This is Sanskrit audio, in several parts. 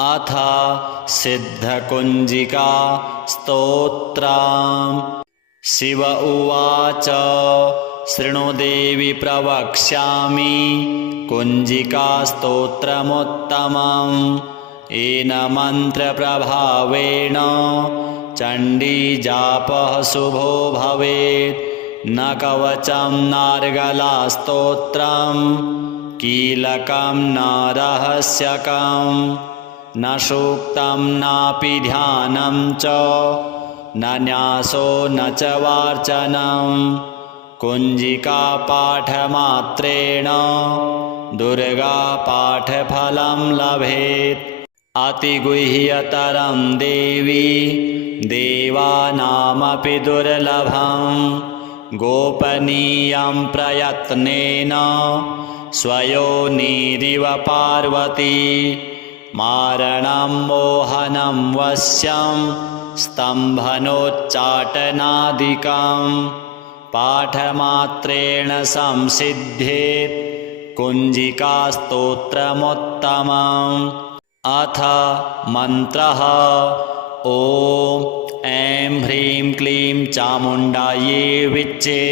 अथ सिद्धकुञ्जिका स्तोत्रम्। शिव उवाच शृणु देवि प्रवक्ष्यामि कुञ्जिकास्तोत्रमुत्तमम्। येन मन्त्रप्रभावेण चण्डीजापः शुभो भवेत्। न कवचं नार्गलास्तोत्रं कीलकं न रहस्यकं न सूक्तं नापि ध्यानं च न न्यासो न च वार्चनं। कुञ्जिकापाठमात्रेण दुर्गापाठफलं लभेत्। अतिगुह्यतरं देवी देवानामपि दुर्लभं। गोपनीयं प्रयत्नेन स्वयोनिरिव पार्वती। मारणं मोहनं वश्यं स्तम्भनोच्चाटनादिकं पाठमात्रेण संसिद्धेत् कुञ्जिकास्तोत्रमुत्तमम्। अथ मन्त्रः। ॐ ऐं ह्रीं क्लीं चामुण्डायै विच्चे।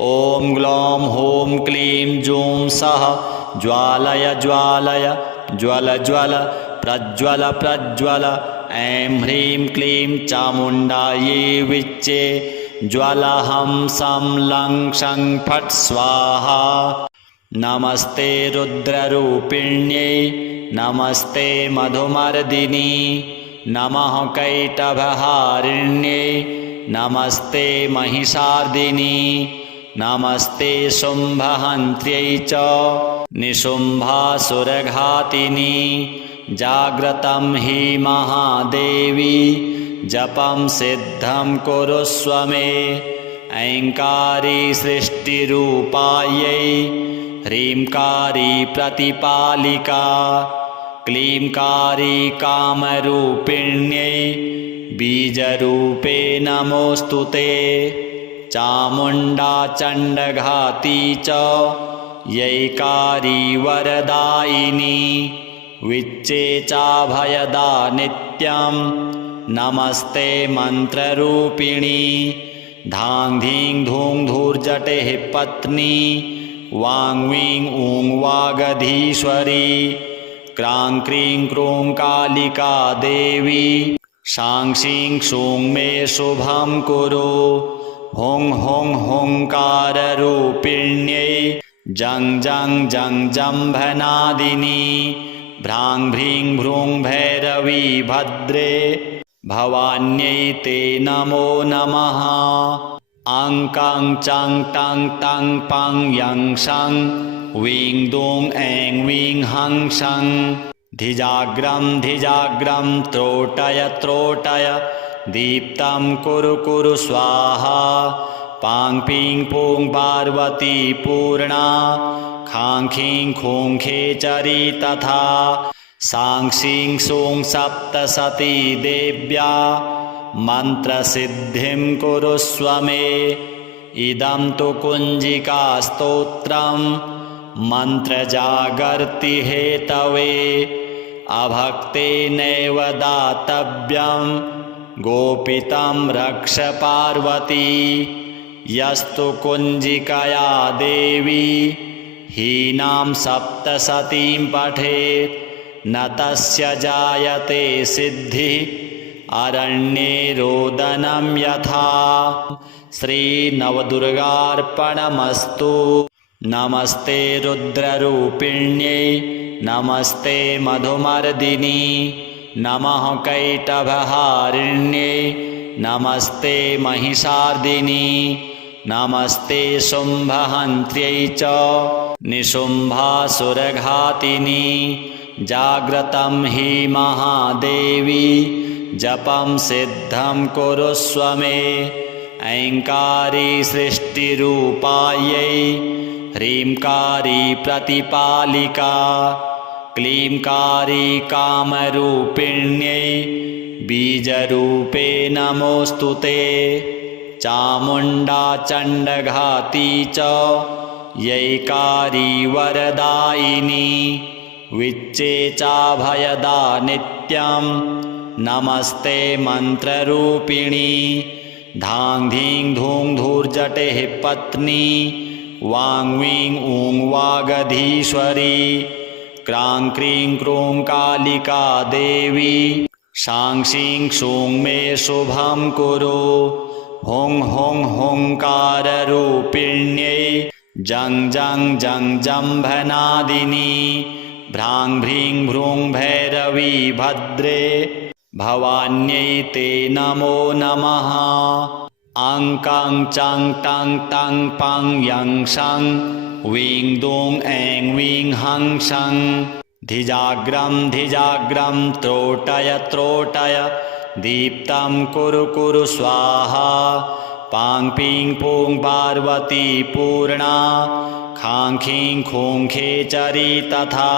ॐ ग्लौं हूं क्लीं जूं सः ज्वालय ज्वालय ज्वल ज्वल प्रज्वल प्रज्वल। ऐं ह्रीं क्लीं चामुण्डायै विच्चे ज्वलहं सं लं क्षं फट् स्वाहा। नमस्ते रुद्ररूपिण्यै नमस्ते मधुमर्दिनी नमः कैटभहारिण्यै नमस्ते महिषार्दिनी नमस्ते शुम्भहन्त्र्यै च निशुम्भासुरघातिनी। जाग्रतं हि महादेवी जपं सिद्धं कुरुष्व मे। ऐङ्कारी सृष्टिरूपायै ह्रींकारी प्रतिपालिका क्लींकारी कामरूपिण्यै बीजरूपे नमोऽस्तु ते। चामुण्डा चण्डघाती च यैकारी वरदायिनी विच्चे चाभयदा नित्यं नमस्ते मन्त्ररूपिणी। धां धीं धूं धूर्जटेः पत्नी वां वीं ऊं वागधीश्वरी। क्रां क्रीं क्रूं कालिका देवी शां शीं क्षूं मे शुभं कुरु। हुं हुं हुंकाररूपिण्यै जं जं जं जम्भनादिनी भ्रां भ्रीं भ्रूं भैरवी भद्रे भवान्यै ते नमो नमः। अं कं चं टं तं पं यं शं वीं दूं ऐं वीं हं शं। धिजाग्रं धिजाग्रं त्रोटय त्रोटय दीप्तं कुरु कुरु स्वाहा। पां पीं पूं पार्वती पूर्णा खां खीं खूं खेचरी तथा। सां शीं सूं सप्तसती देव्या मन्त्रसिद्धिं कुरुष्व मे। इदं तु कुञ्जिकास्तोत्रं मन्त्रजागर्ति हेतवे। अभक्तेनैव दातव्यं गोपितं रक्ष पार्वती। यस्तु कुञ्जिकया देवी हीनां सप्तसतीं पठेत् न तस्य जायते सिद्धिः अरण्ये रोदनं यथा। श्रीनवदुर्गार्पणमस्तु। नमस्ते रुद्ररूपिण्यै नमस्ते मधुमर्दिनी नमः कैटभहारिण्यै नमस्ते महिषार्दिनी नमस्ते शुम्भहन्त्र्यै च निशुम्भासुरघातिनी। जाग्रतं हि महादेवी जपं सिद्धं कुरुष्व मे। ऐङ्कारी सृष्टिरूपायै ह्रींकारी प्रतिपालिका क्लींकारी कामरूपिण्यै बीजरूपे नमोऽस्तु ते। चामुण्डा चण्डघाती च यैकारी वरदायिनी विच्चे चाभयदा नित्यं नमस्ते मन्त्ररूपिणी धां धीं धूं धूर्जटेः पत्नी वां वीं ऊं वागधीश्वरी क्रां क्रीं क्रूं कालिका देवी शां शीं क्षूं मे शुभं कुरु हुं हुं हुंकाररूपिण्यै जं जं जं जम्भनादिनी भ्रां भ्रीं भ्रूं भैरवी भद्रे भवान्यै ते नमो नमः अं कं चं टं तं पं यं शं वीं दूं ऐं वीं हं शं धिजाग्रं धिजाग्रं त्रोटय त्रोटय दीप्तं कुरु कुरु स्वाहा पां पीं पूं पार्वती पूर्णा खां खीं खूं खेचरी तथा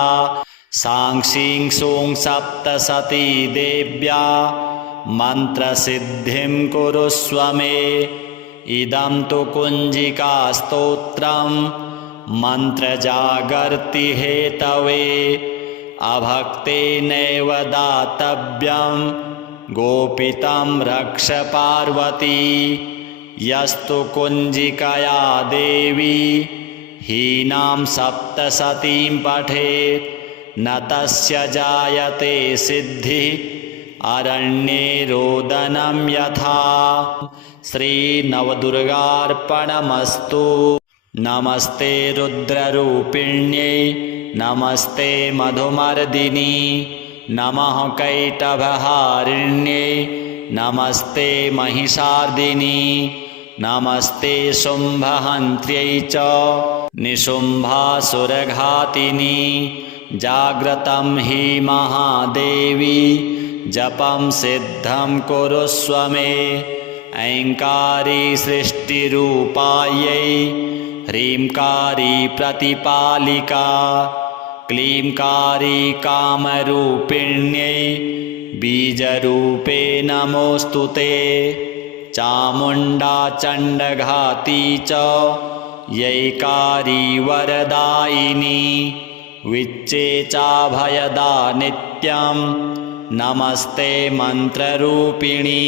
सां शीं सूं सप्तसती देव्या मन्त्रसिद्धिं कुरुष्व मे इदं तु कुञ्जिकास्तोत्रं मन्त्रजागर्ति हेतवे अभक्तेनैव दातव्यं गोपितं रक्ष पार्वती यस्तु कुञ्जिकया देवी हीनां सप्तसतीं पठेत् न तस्य जायते सिद्धिः अरण्ये रोदनं यथा श्रीनवदुर्गार्पणमस्तु नमस्ते रुद्ररूपिण्यै नमस्ते मधुमर्दिनी नमः कैटभहारिण्यै नमस्ते महिषार्दिनी नमस्ते शुम्भहन्त्र्यै च निशुम्भासुरघातिनी जाग्रतं हि महादेवी जपं सिद्धं कुरुष्व मे ऐङ्कारी सृष्टिरूपायै ह्रींकारी प्रतिपालिका क्लींकारी कामरूपिण्यै बीजरूपे नमोऽस्तु ते चामुण्डा चण्डघाती च यैकारी वरदायिनी विच्चे चाभयदा नित्यं नमस्ते मन्त्ररूपिणी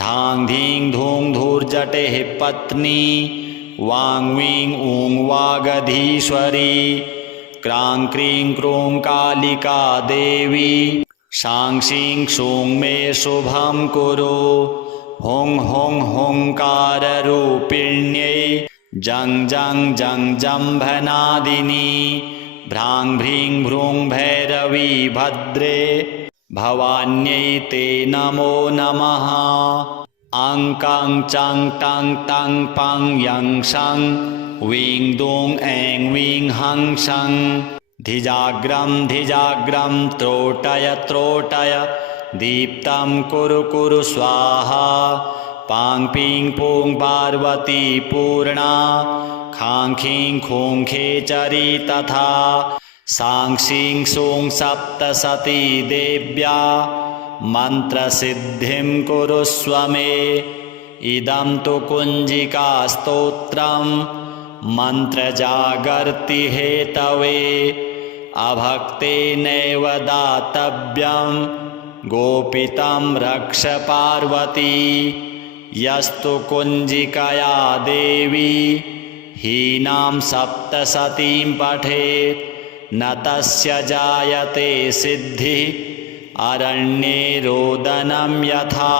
धां धीं धूं धूर्जटेः पत्नी वां वीं ऊं वागधीश्वरी क्रां क्रीं क्रूं कालिका देवी शां शीं क्षूं मे शुभं कुरु हुं हुं हुंकाररूपिण्यै जं जं जं जम्भनादिनी भ्रां भ्रीं भ्रूं भैरवी भद्रे भवान्यै ते नमो नमः अं कं चं टं तं पं यं शं वीं दूं ऐं वीं हं शं धिजाग्रं धिजाग्रं त्रोटय त्रोटय दीप्तं कुरु कुरु स्वाहा पां पीं पूं पार्वती पूर्णा खां खीं खूं खेचरी तथा सां शीं सूं सप्तसती देव्या मन्त्रसिद्धिं कुरुष्व मे इदं तु कुञ्जिकास्तोत्रं मन्त्रजागर्ति हेतवे अभक्तेनैव दातव्यं गोपितं रक्ष पार्वती यस्तु कुञ्जिकया देवी हीनां सप्तसतीं पठेत् न तस्य जायते सिद्धिः अरण्ये रोदनं यथा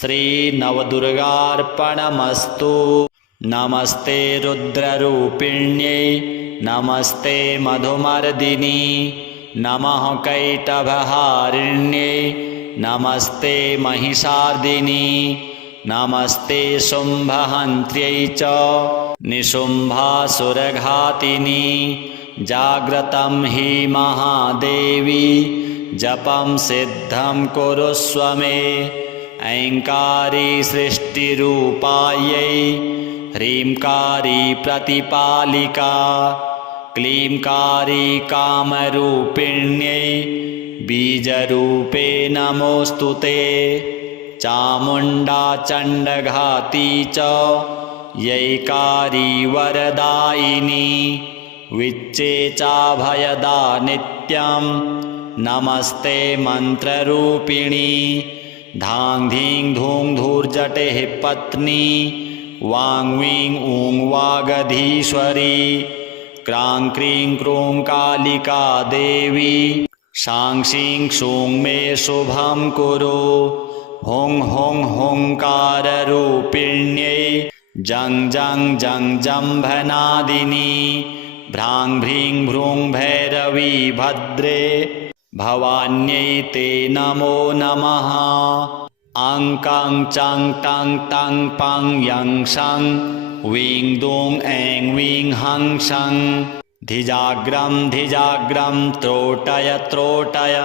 श्रीनवदुर्गार्पणमस्तु नमस्ते रुद्ररूपिण्यै नमस्ते मधुमर्दिनी नमः कैटभहारिण्यै नमस्ते महिषार्दिनी नमस्ते शुम्भहन्त्र्यै च निशुम्भासुरघातिनी जाग्रतं हि महादेवी जपं सिद्धं कुरुष्व मे ऐङ्कारी सृष्टिरूपायै ह्रींकारी प्रतिपालिका क्लींकारी कामरूपिण्यै बीजरूपे नमोऽस्तु ते चामुण्डा चण्डघाती च यैकारी वरदायिनी विच्चे चाभयदा नित्यं नमस्ते मन्त्ररूपिणी धां धीं धूं धूर्जटेः पत्नी वां वीं ऊं वागधीश्वरी क्रां क्रीं क्रूं कालिका देवी शां शीं क्षूं मे शुभं कुरु हुं हुं हुंकाररूपिण्यै जं जं जं जम्भनादिनी भ्रां भ्रीं भ्रूं भैरवी भद्रे भवान्यै ते नमो नमः अं कं चं टं तं पं यं शं वीं दूं ऐं वीं हं शं धिजाग्रं धिजाग्रं त्रोटय त्रोटय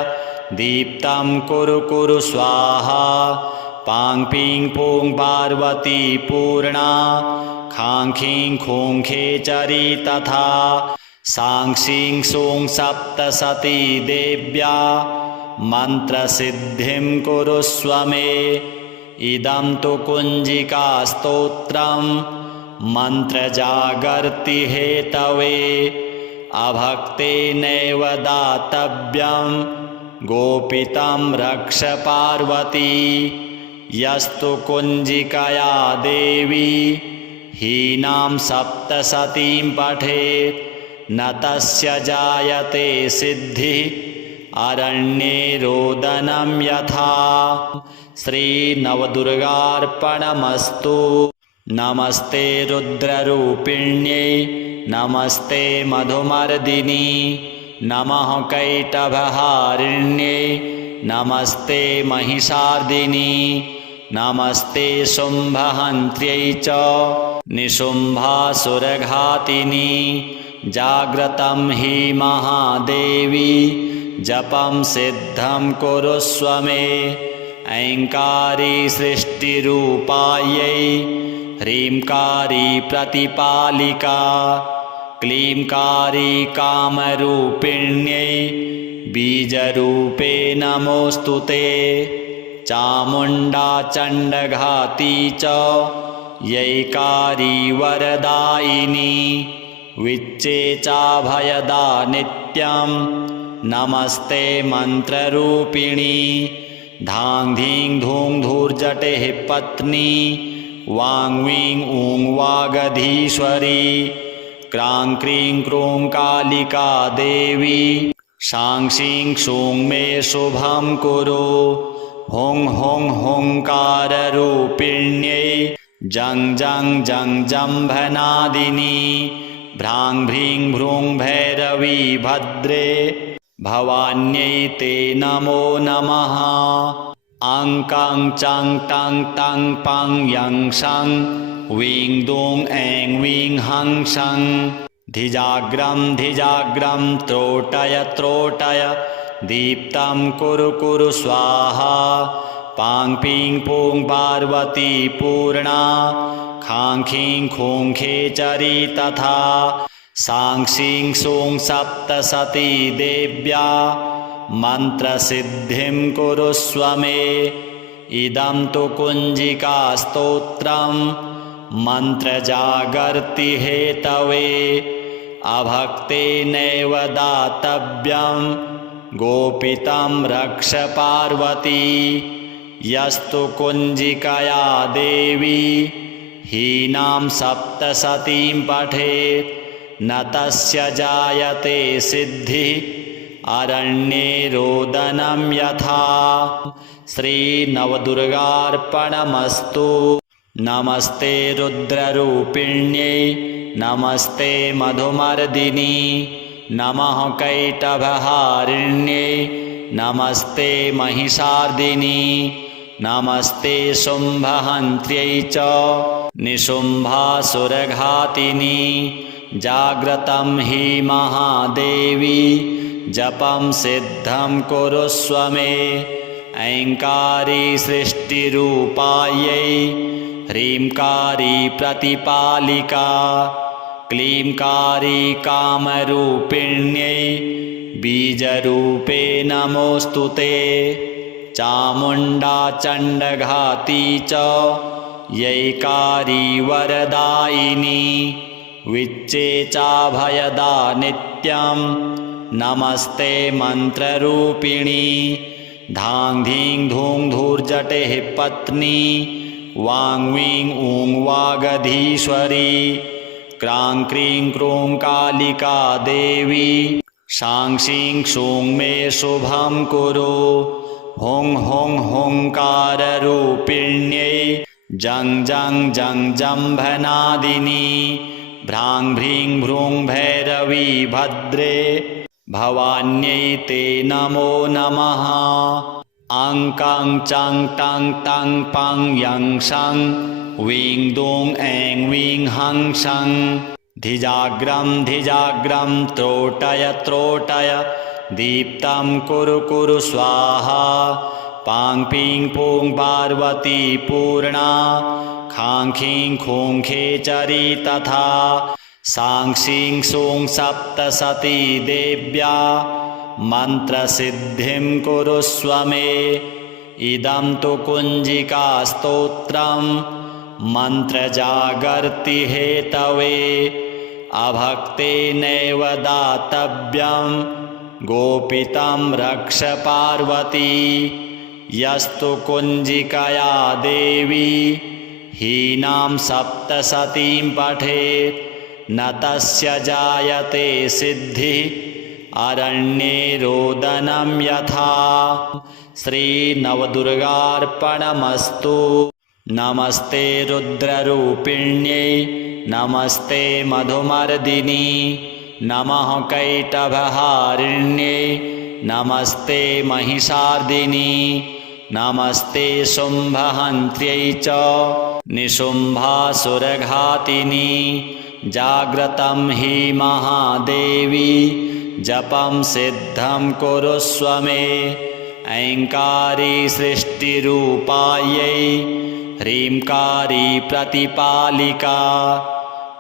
दीप्तं कुरु कुरु स्वाहा पां पीं पूं पार्वती पूर्णा खां खीं खूं खेचरी तथा सां शीं सूं सप्तसती देव्या मन्त्रसिद्धिं कुरुष्व मे इदं तु कुञ्जिकास्तोत्रं मन्त्रजागर्ति हेतवे अभक्तेनैव दातव्यं गोपितं रक्ष पार्वती यस्तु कुञ्जिकया देवी हीनां सप्तसतीं पठेत् न तस्य जायते सिद्धिः अरण्ये रोदनं यथा श्रीनवदुर्गार्पणमस्तु नमस्ते रुद्ररूपिण्यै नमस्ते मधुमर्दिनी नमः कैटभहारिण्यै नमस्ते महिषार्दिनी नमस्ते शुम्भहन्त्र्यै च निशुम्भासुरघातिनी जाग्रतं हि महादेवी जपं सिद्धं कुरुष्व मे ऐङ्कारी सृष्टिरूपायै ह्रींकारी प्रतिपालिका क्लींकारी कामरूपिण्यै बीजरूपे नमोऽस्तु ते चामुण्डा चण्डघाती च यैकारी वरदायिनी विच्चे चाभयदा नित्यं नमस्ते मन्त्ररूपिणी धां धीं धूं धूर्जटेः पत्नी वां वीं ऊं वागधीश्वरी क्रां क्रीं क्रूं कालिका देवी शां शीं क्षूं मे शुभं कुरु हुं हुं हुंकाररूपिण्यै जं जं जं जम्भनादिनी भ्रां भ्रीं भ्रूं भैरवी भद्रे भवान्यै ते नमो नमः अं कं चं टं तं पं यं शं वीं दूं ऐं वीं हं शं धिजाग्रं धिजाग्रं त्रोटय त्रोटय दीप्तं कुरु कुरु स्वाहा पां पीं पूं पार्वती पूर्णा खां खीं खूं खेचरी तथा सां शीं सूं सप्तसती देव्या मन्त्रसिद्धिं कुरुष्व मे इदं तु कुञ्जिकास्तोत्रं मन्त्रजागर्ति हेतवे अभक्तेनैव दातव्यं गोपितं रक्ष पार्वती यस्तु कुञ्जिकया देवी हीनां सप्तसतीं पठेत् न तस्य जायते सिद्धिः अरण्ये रोदनं यथा श्रीनवदुर्गार्पणमस्तु नमस्ते रुद्ररूपिण्यै नमस्ते मधुमर्दिनी नमः कैटभहारिण्यै नमस्ते महिषार्दिनी नमस्ते शुम्भहन्त्र्यै च निशुम्भासुरघातिनी जाग्रतं हि महादेवी जपं सिद्धं कुरुष्व मे ऐङ्कारी सृष्टिरूपायै ह्रींकारी प्रतिपालिका क्लींकारी कामरूपिण्यै बीजरूपे नमोऽस्तु ते चामुण्डा चण्डघाती च यैकारी वरदायिनी विच्चे चाभयदा नित्यं नमस्ते मन्त्ररूपिणी धां धीं धूं धूर्जटेः पत्नी वां वीं ऊं वागधीश्वरी क्रां क्रीं क्रूं कालिका देवी शां शीं क्षूं मे शुभं कुरु हुं हुं हुंकाररूपिण्यै जं जं जं जम्भनादिनी भ्रां भ्रीं भ्रूं भैरवी भद्रे भवान्यै ते नमो नमः अं कं चं टं तं पं यं शं वीं दूं ऐं वीं हं शं धिजाग्रं धिजाग्रं त्रोटय त्रोटय दीप्तं कुरु कुरु स्वाहा पां पीं पूं पार्वती पूर्णा खां खीं खूं खेचरी तथा सां शीं सूं सप्तसती देव्या मन्त्रसिद्धिं कुरुष्व मे इदं तु कुञ्जिकास्तोत्रं मन्त्रजागर्ति हेतवे अभक्तेनैव दातव्यं गोपितं रक्ष पार्वती यस्तु कुञ्जिकया देवी हीनां सप्तसतीं पठेत् न तस्य जायते सिद्धिः अरण्ये रोदनं यथा श्रीनवदुर्गार्पणमस्तु नमस्ते रुद्ररूपिण्यै नमस्ते मधुमर्दिनी नमः कैटभहारिण्यै नमस्ते महिषार्दिनी नमस्ते शुम्भहन्त्यै च निशुम्भासुरघातिनी जाग्रतं हि महादेवी जपं सिद्धं कुरुष्व मे ऐङ्कारी सृष्टिरूपायै ह्रींकारी प्रतिपालिका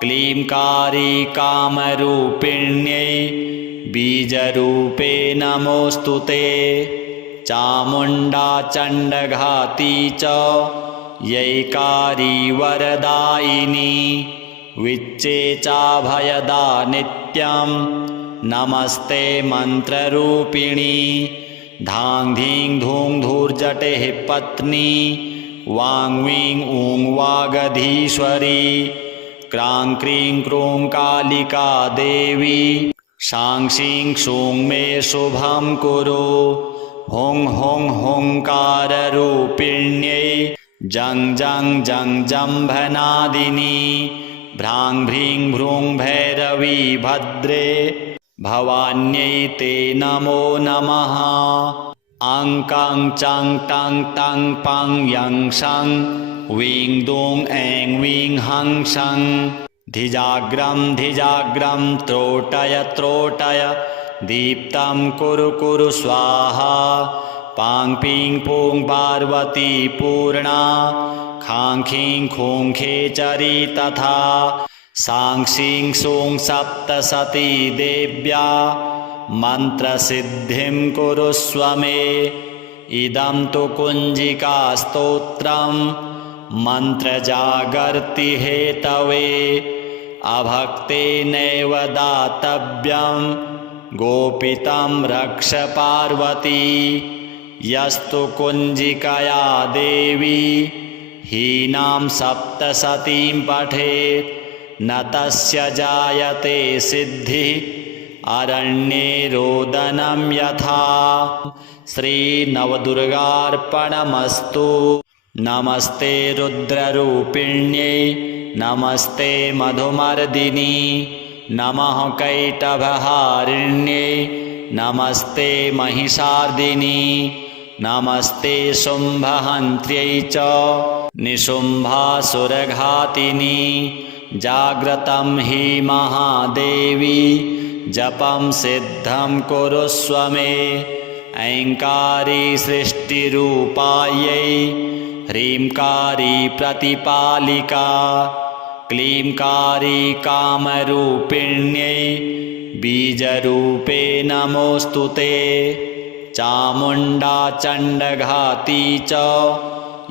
क्लींकारी कामरूपिण्यै बीजरूपे नमोऽस्तु ते चामुण्डा चण्डघाती च यैकारी वरदायिनी विच्चे चाभयदा नित्यं नमस्ते मन्त्ररूपिणी धां धीं धूं धूर्जटेः पत्नी वां वीं ऊं वागधीश्वरी क्रां क्रीं क्रूं कालिका देवी शां शीं क्षूं मे शुभं कुरु हुं हुं हुंकाररूपिण्यै जं जं जं जम्भनादिनी भ्रां भ्रीं भ्रूं भैरवी भद्रे भवान्यै ते नमो नमः अं कं चं टं तं पं यं शं वीं दूं ऐं वीं हं शं धिजाग्रं धिजाग्रं त्रोटय त्रोटय दीप्तं कुरु कुरु स्वाहा पां पीं पूं पार्वती पूर्णा खां खीं खूं खेचरी तथा सां शीं सूं सप्तसती देव्या मन्त्रसिद्धिं कुरुष्व मे इदं तु कुञ्जिकास्तोत्रं मन्त्रजागर्ति हेतवे अभक्तेनैव दातव्यं गोपितं रक्ष पार्वती यस्तु कुञ्जिकया देवी हीनां सप्तसतीं पठेत् न तस्य जायते सिद्धिः अरण्ये रोदनं यथा श्रीनवदुर्गार्पणमस्तु नमस्ते रुद्ररूपिण्यै नमस्ते मधुमर्दिनी नमः कैटभहारिण्यै नमस्ते महिषार्दिनी नमस्ते शुम्भहन्त्यै च निशुम्भासुरघातिनी जाग्रतं हि महादेवी जपं सिद्धं कुरुष्व मे ऐङ्कारी सृष्टिरूपायै ह्रींकारी प्रतिपालिका क्लींकारी कामरूपिण्यै बीजरूपे नमोऽस्तु ते चामुण्डा चण्डघाती च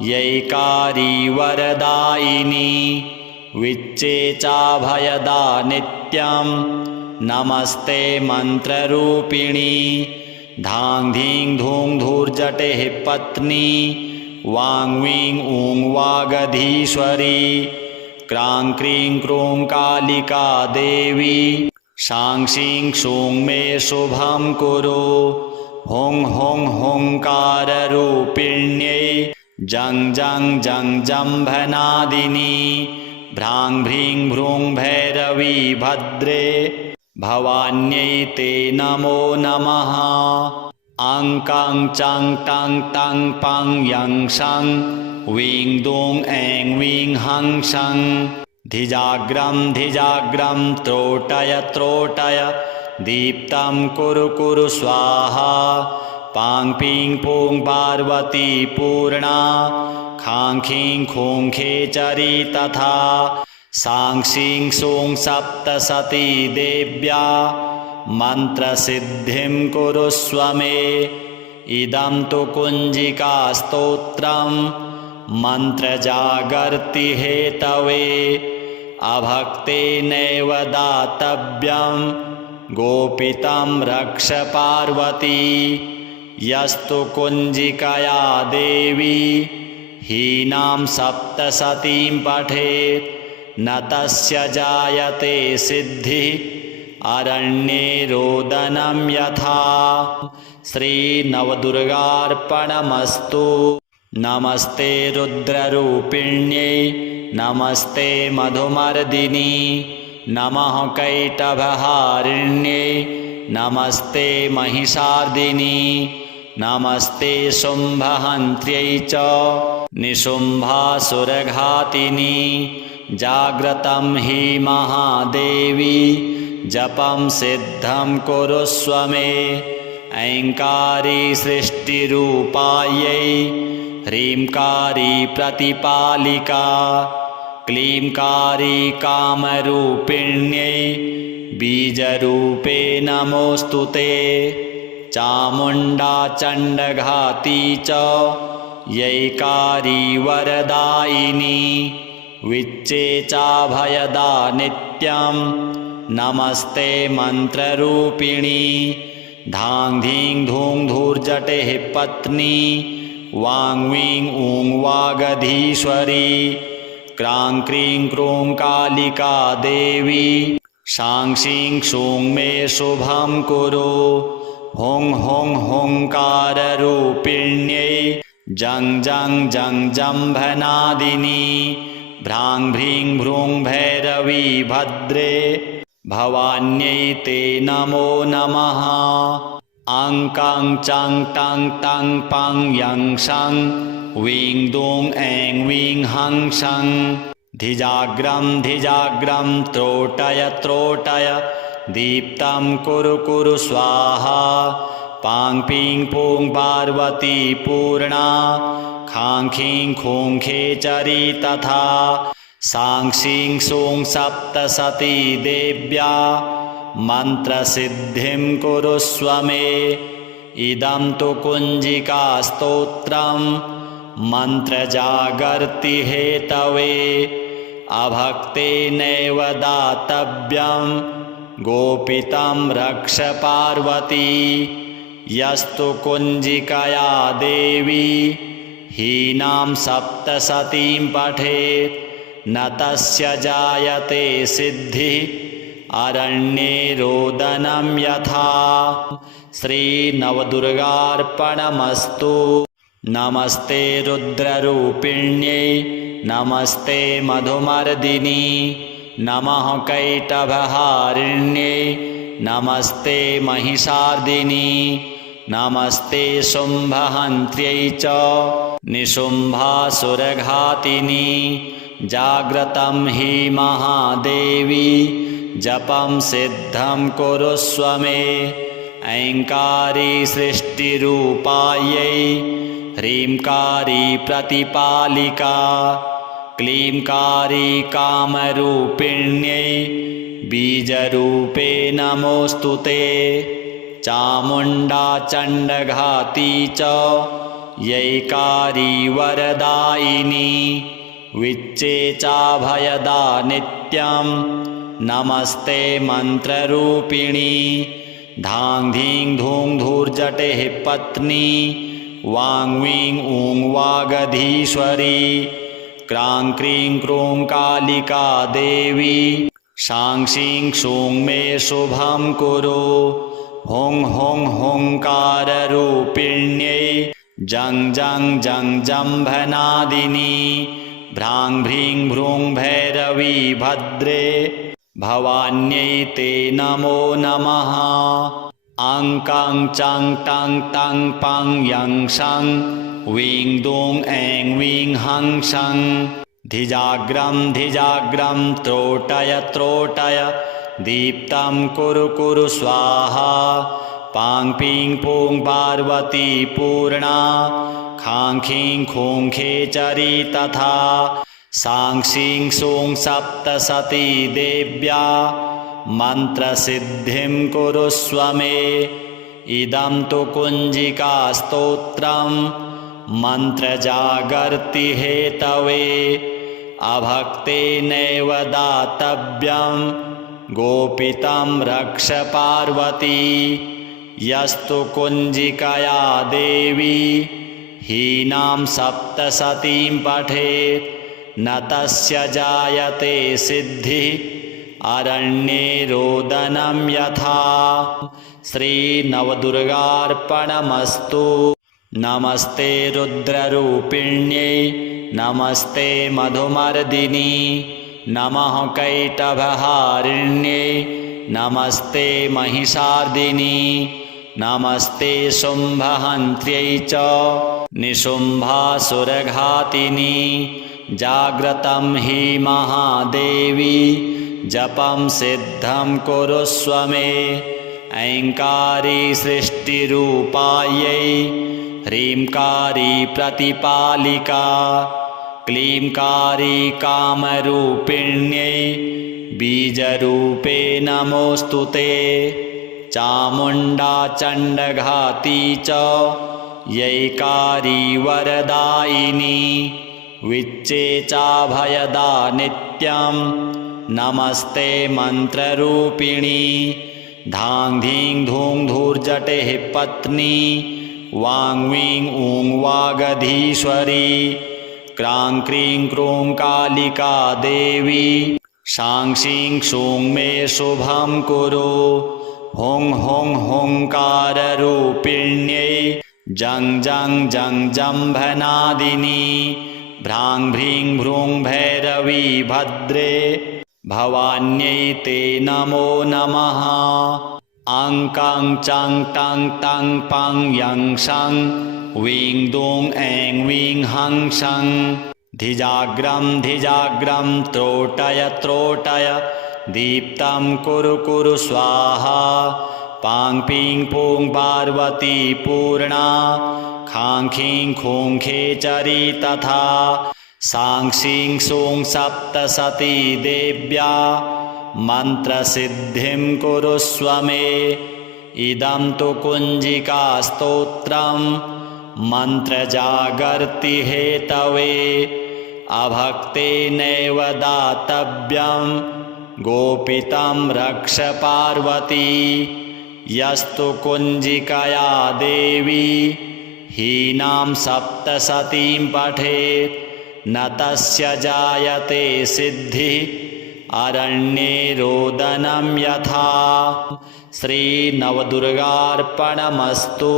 यैकारी वरदायिनी विच्चे चाभयदा नित्यं नमस्ते मन्त्ररूपिणी धां धीं धूं धूर्जटेः पत्नी वां वीं ऊं वागधीश्वरी क्रां क्रीं क्रूं कालिका देवी शां शीं क्षूं मे शुभं कुरु हुं हुं हुंकाररूपिण्यै जं जं जं जम्भनादिनी भ्रां भ्रीं भ्रूं भैरवी भद्रे भवान्यै ते नमो नमः अं कं चं टं तं पं यं शं वीं दूं ऐं वीं हं शं धिजाग्रं धिजाग्रं त्रोटय त्रोटय दीप्तं कुरु कुरु स्वाहा पां पीं पूं पार्वती पूर्णा खां खीं खूं खेचरी तथा सां शीं सूं सप्तसती देव्या मन्त्रसिद्धिं कुरुष्व मे इदं तु कुञ्जिकास्तोत्रं मन्त्रजागर्ति हेतवे अभक्तेनैव दातव्यं गोपितं रक्ष पार्वती यस्तु कुञ्जिकया देवी हीनां सप्तसतीं पठेत् न तस्य जायते सिद्धिः अरण्ये रोदनं यथा श्रीनवदुर्गार्पणमस्तु नमस्ते रुद्ररूपिण्यै नमस्ते मधुमर्दिनी नमः कैटभहारिण्यै नमस्ते महिषार्दिनी नमस्ते शुम्भहन्त्यै च निशुम्भासुरघातिनी जाग्रतं हि महादेवी जपं सिद्धं कुरुष्व मे ऐङ्कारी सृष्टिरूपायै ह्रींकारी प्रतिपालिका क्लींकारी कामरूपिण्यै बीजरूपे नमोऽस्तु ते चामुण्डा चण्डघाती च यैकारी वरदायिनी विच्चे चाभयदा नित्यं नमस्ते मन्त्ररूपिणी धां धीं धूं धूर्जटेः पत्नी वां वीं ऊं वागधीश्वरी क्रां क्रीं क्रूं कालिका देवी शां शीं क्षूं मे शुभं कुरु हुं हुं हुंकाररूपिण्यै जं जं जं जम्भनादिनी भ्रां भ्रीं भ्रूं भैरवी भद्रे भवान्यै ते नमो नमः अं कं चं टं तं पं यं शं वीं दूं ऐं वीं हं शं धिजाग्रं धिजाग्रं त्रोटय त्रोटय दीप्तं कुरु कुरु स्वाहा पां पीं पूं पार्वती पूर्णा खां खीं खूं खेचरी तथा सां शीं सूं सप्तसती देव्या मन्त्रसिद्धिं कुरुष्व मे इदं तु कुञ्जिकास्तोत्रं मन्त्रजागर्ति हेतवे अभक्तेनैव दातव्यं गोपितं रक्ष पार्वती यस्तु कुञ्जिकया देवी हीनां सप्तसतीं पठेत् न तस्य जायते सिद्धिः अरण्ये रोदनं यथा श्रीनवदुर्गार्पणमस्तु नमस्ते रुद्ररूपिण्यै नमस्ते मधुमर्दिनी नमः कैटभहारिण्यै नमस्ते महिषार्दिनी नमस्ते शुम्भहन्त्यै च निशुम्भासुरघातिनी जाग्रतं हि महादेवी जपं सिद्धं कुरुष्व मे ऐङ्कारी सृष्टिरूपायै ह्रींकारी प्रतिपालिका क्लींकारी कामरूपिण्यै बीजरूपे नमोऽस्तु ते चामुण्डा चण्डघाती च यैकारी वरदायिनी विच्चेचाभयदा नित्यं नमस्ते मन्त्ररूपिणी धां धीं धूं धूर्जटेः पत्नी वां वीं ऊं वागधीश्वरी क्रां क्रीं क्रूं कालिका देवी शां शीं क्षूं मे शुभं कुरु हुं हुं हुंकाररूपिण्यै जं जं जं जम्भनादिनी भ्रां भ्रीं भ्रूं भैरवी भद्रे भवान्यै ते नमो नमः अं कं चं टं तं पं यं शं वीं दूं ऐं वीं हं शं धिजाग्रं धिजाग्रं त्रोटय त्रोटय दीप्तं कुरु कुरु स्वाहा पां पीं पूं पार्वती पूर्णा खां खीं खूं खेचरी तथा सां शीं सूं सप्तसती देव्या मन्त्रसिद्धिं कुरुष्व मे इदं तु कुञ्जिकास्तोत्रं मन्त्रजागर्ति हेतवे अभक्तेनैव दातव्यं गोपितं रक्ष पार्वती यस्तु कुञ्जिकया देवी हीनां सप्तसतीं पठेत् न तस्य जायते सिद्धिः अरण्ये रोदनं यथा श्रीनवदुर्गार्पणमस्तु। नमस्ते रुद्ररूपिण्यै नमस्ते मधुमर्दिनी नमः कैटभहारिण्यै नमस्ते महिषार्दिनी नमस्ते शुम्भहन्त्र्यै च निशुम्भासुरघातिनी जाग्रतं हि महादेवी जपं सिद्धं कुरुष्व मे ऐङ्कारी सृष्टिरूपायै ह्रींकारी प्रतिपालिका क्लींकारी कामरूपिण्यै बीजरूपे नमोऽस्तु ते चामुण्डा चण्डघाती च यैकारी वरदायिनी विच्चेचाभयदा नित्यं नमस्ते मन्त्ररूपिणी धां धीं धूं धूर्जटेः पत्नी वां वीं ऊं वागधीश्वरी क्रां क्रीं क्रूं कालिका देवी शां शीं क्षूं मे शुभं कुरु हुं हुं हुंकाररूपिण्यै जं जं जं जम्भनादिनी भ्रां भ्रीं भ्रूं भैरवी भद्रे भवान्यै ते नमो नमः अं कं चं टं तं पं यं शं वीं दूं ऐं वीं हं शं धिजाग्रं धिजाग्रं त्रोटय त्रोटय दीप्तं कुरु कुरु स्वाहा पां पीं पूं पार्वती पूर्णा खां खीं खूं खेचरी तथा सां शीं सूं सप्तसती देव्या मन्त्रसिद्धिं कुरुष्व मे इदं तु कुञ्जिकास्तोत्रं मन्त्रजागर्ति हेतवे अभक्तेनैव दातव्यं गोपितं रक्ष पार्वती यस्तु कुञ्जिकया देवी हीनां सप्तसतीं पठेत् न तस्य जायते सिद्धिः अरण्ये रोदनं यथा। श्रीनवदुर्गार्पणमस्तु।